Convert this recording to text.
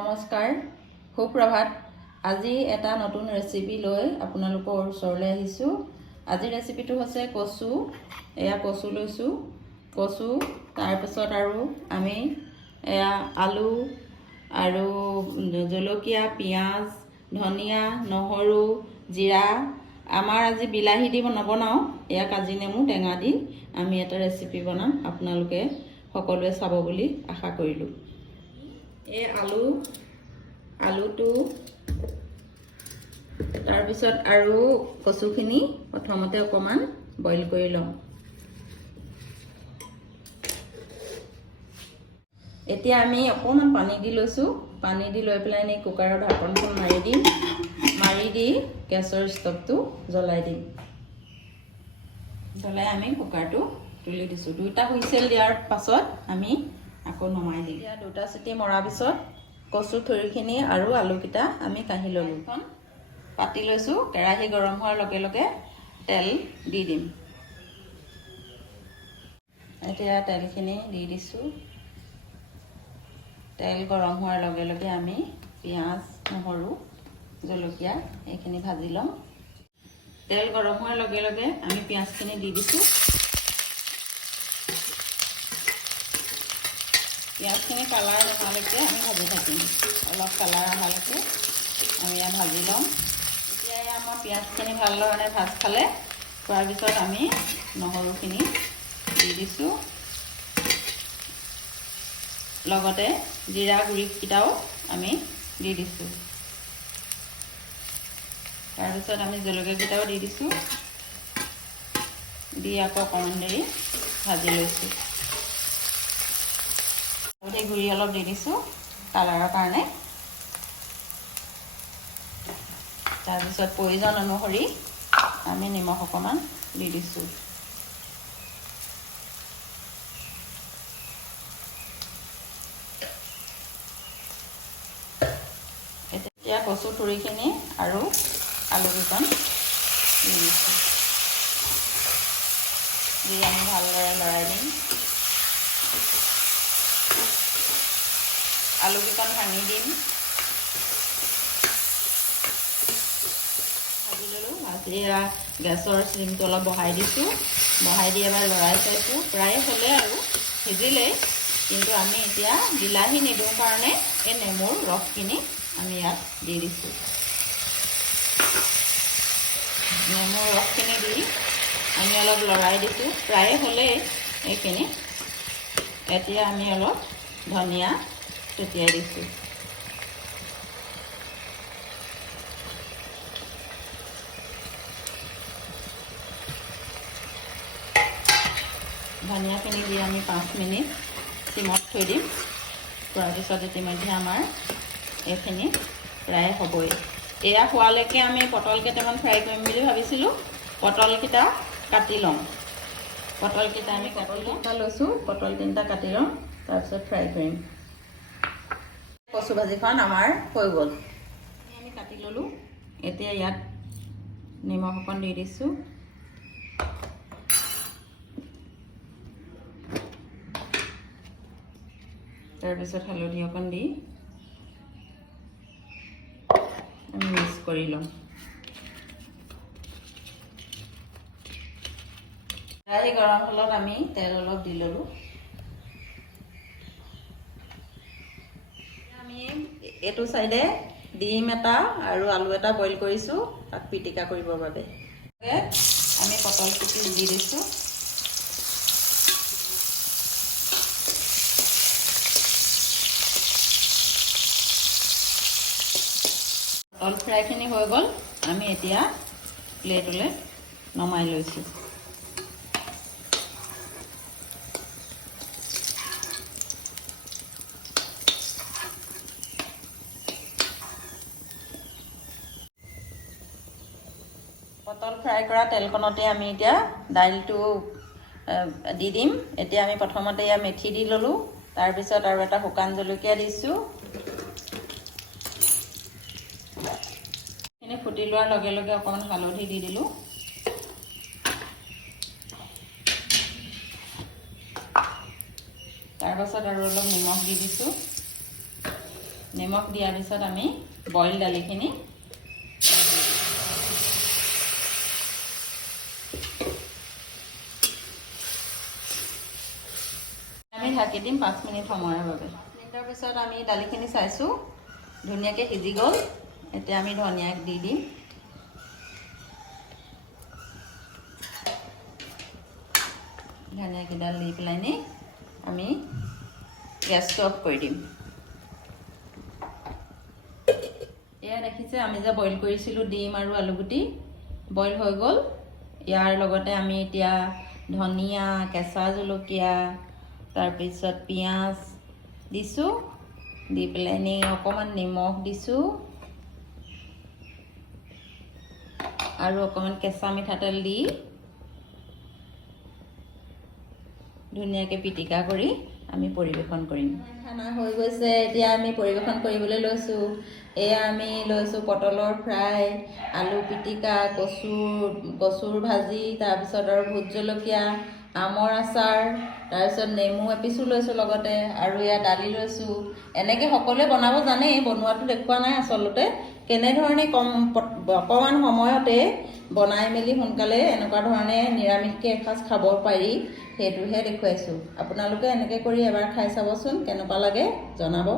নমস্কাৰ সুপ্ৰভাত। আজি এটা নতুন ৰেচিপি লৈ আপোনালোকৰ ওচৰলৈ আহিছোঁ। আজিৰ ৰেচিপিটো হৈছে কচু। এয়া কচু লৈছোঁ। কচু তাৰপিছত আৰু আমি এয়া আলু আৰু জলকীয়া পিঁয়াজ ধনিয়া নহৰু জিৰা আমাৰ আজি বিলাহী দি নবনাওঁ এয়া কাজি নেমু টেঙা দি আমি এটা ৰেচিপি বনাম। আপোনালোকে সকলোৱে চাব বুলি আশা কৰিলোঁ। এই আলু আলুটো। তাৰপিছত আৰু কচুখিনি প্ৰথমতে অকণমান বইল কৰি লওঁ। এতিয়া আমি অকণমান পানী দি লৈছোঁ। পানী দি লৈ পেলাই এনেই কুকাৰৰ ঢাকনখন মাৰি দিম। মাৰি দি গেছৰ ষ্টভটো জ্বলাই দিম। জ্বলাই আমি কুকাৰটো তুলি দিছোঁ। দুইটা হুইচেল দিয়াৰ পাছত আমি আকৌ নমাই দিম। এতিয়া দুটা চিটি মৰাৰ পিছত কচু থুৰিখিনি আৰু আলুকেইটা আমি কাঢ়ি ল'লোঁ। এখন পাতি লৈছোঁ কেৰাহী গৰম হোৱাৰ লগে লগে তেল দি দিম। এতিয়া তেলখিনি দি দিছোঁ। তেল গৰম হোৱাৰ লগে লগে আমি পিঁয়াজ নহৰু জলকীয়া এইখিনি ভাজি ল'ম। তেল গৰম হোৱাৰ লগে লগে আমি পিঁয়াজখিনি দি দিছোঁ। পিঁয়াজখিনি কালাৰ নোহোৱালৈকে আমি ভাজি থাকিম। অলপ কালাৰ অহালৈকে আমি ইয়াত ভাজি ল'ম। এতিয়া এয়া আমাৰ পিঁয়াজখিনি ভাল ধৰণে ভাজ খালে খোৱাৰ পিছত আমি নহৰুখিনি দি দিছোঁ। লগতে জিৰা গুড়িকেইটাও আমি দি দিছোঁ। তাৰপিছত আমি জলকীয়াকেইটাও দি দিছোঁ। দি আকৌ অকণমান দেৰি ভাজি লৈছোঁ। হালধি গুড়ি অলপ দি দিছোঁ কালাৰৰ কাৰণে। তাৰপিছত প্ৰয়োজন অনুসৰি আমি নিমখ অকণমান দি দিছোঁ। এতিয়া কচু থুৰিখিনি আৰু আলুকেইকণ দি দিছোঁ। দি আমি ভালদৰে লৰাই দিম। আলুকেইকণ ভাঙি দিম। ভাজি ল'লোঁ ভাজি গেছৰ চিমটো অলপ বঢ়াই দিছোঁ। বঢ়াই দি এবাৰ লৰাই চাইছোঁ প্ৰায় হ'লে আৰু সিজিলেই। কিন্তু আমি এতিয়া বিলাহী নিদিওঁ কাৰণে এই নেমুৰ ৰসখিনি আমি ইয়াত দি দিছোঁ। নেমুৰ ৰসখিনি দি আমি অলপ লৰাই দিছোঁ। প্ৰায়ে হ'লেই এইখিনি। এতিয়া আমি অলপ ধনিয়া ছটিয়াই দিছোঁ ধনিয়াখিনি দি আমি পাঁচ মিনিট চিমত থৈ দিম। থোৱাৰ পিছত ইতিমধ্যে আমাৰ এইখিনি প্ৰায় হ'বই। এয়া হোৱালৈকে আমি পটল কেইটামান ফ্ৰাই কৰিম বুলি ভাবিছিলোঁ। পটলকেইটা কাটি ল'ম। পটলকেইটা আমি পটল তিনিটা লৈছোঁ। পটল তিনিটা কাটি ল'ম। তাৰপিছত ফ্ৰাই কৰিম। কচু ভাজিখন আমাৰ হৈ গ'ল। আমি কাটি ল'লোঁ। এতিয়া ইয়াত নিমখ অকণ দি দিছোঁ। তাৰপিছত হালধি অকণ দি আমি মিক্স কৰি ল'ম। কেৰাহী গৰম হ'লত আমি তেল অলপ দি ল'লোঁ আমি এইটো চাইডে ডিম এটা আৰু আলু এটা বইল কৰিছোঁ তাক পিটিকা কৰিবৰ বাবে। আমি পটল কুটি দি দিছোঁ। পটল ফ্ৰাইখিনি হৈ গ'ল, আমি এতিয়া প্লেটলৈ নমাই লৈছোঁ। পটল ফ্ৰাই কৰা তেলকণতে আমি এতিয়া দাইলটো দি দিম। এতিয়া আমি প্ৰথমতে এয়া মেথি দি ল'লোঁ। তাৰপিছত আৰু এটা শুকান জলকীয়া দিছোঁ। এইখিনি ফুটি লোৱাৰ লগে লগে অকণমান হালধি দি দিলোঁ। তাৰপাছত আৰু অলপ নিমখ দি দিছোঁ। নিমখ দিয়াৰ পিছত আমি বইল দালিখিনি আমি ঢাকি দিম পাঁচ মিনিট সময়ৰ বাবে। মিনিটৰ পিছত আমি দালিখিনি চাইছোঁ ধুনীয়াকৈ সিজি গ'ল। এতিয়া আমি ধনিয়া দি দিম। ধনিয়াকেইডাল দি পেলাই নি আমি গেছটো অফ কৰি দিম। এয়া দেখিছে আমি যে বইল কৰিছিলোঁ ডিম আৰু আলুগুটি বইল হৈ গ'ল। ইয়াৰ লগতে আমি এতিয়া ধনিয়া কেঁচা জলকীয়া তাৰপিছত পিঁয়াজ দিছোঁ, দি পেলাই নি অকণমান নিমখ দিছোঁ। আৰু অকণমান কেঁচা মিঠাতেল দি ধুনীয়াকৈ পিটিকা কৰি আমি পৰিৱেশন কৰিম। খানা হৈ গৈছে এতিয়া আমি পৰিৱেশন কৰিবলৈ লৈছোঁ। এয়া আমি লৈছোঁ পটলৰ ফ্ৰাই আলু পিটিকা কচুৰ কচুৰ ভাজি তাৰপিছত আৰু ভোট জলকীয়া আমৰ আচাৰ তাৰপিছত নেমু এপিচো লৈছোঁ লগতে আৰু এয়া দালি লৈছোঁ। এনেকৈ সকলোৱে বনাব জানেই বনোৱাটো দেখুওৱা নাই আচলতে। কেনেধৰণে কম অকণমান সময়তে বনাই মেলি সোনকালে এনেকুৱা ধৰণে নিৰামিষকৈ এসাঁজ খাব পাৰি সেইটোহে দেখুৱাইছোঁ। আপোনালোকে এনেকৈ কৰি এবাৰ খাই চাবচোন কেনেকুৱা লাগে জনাব।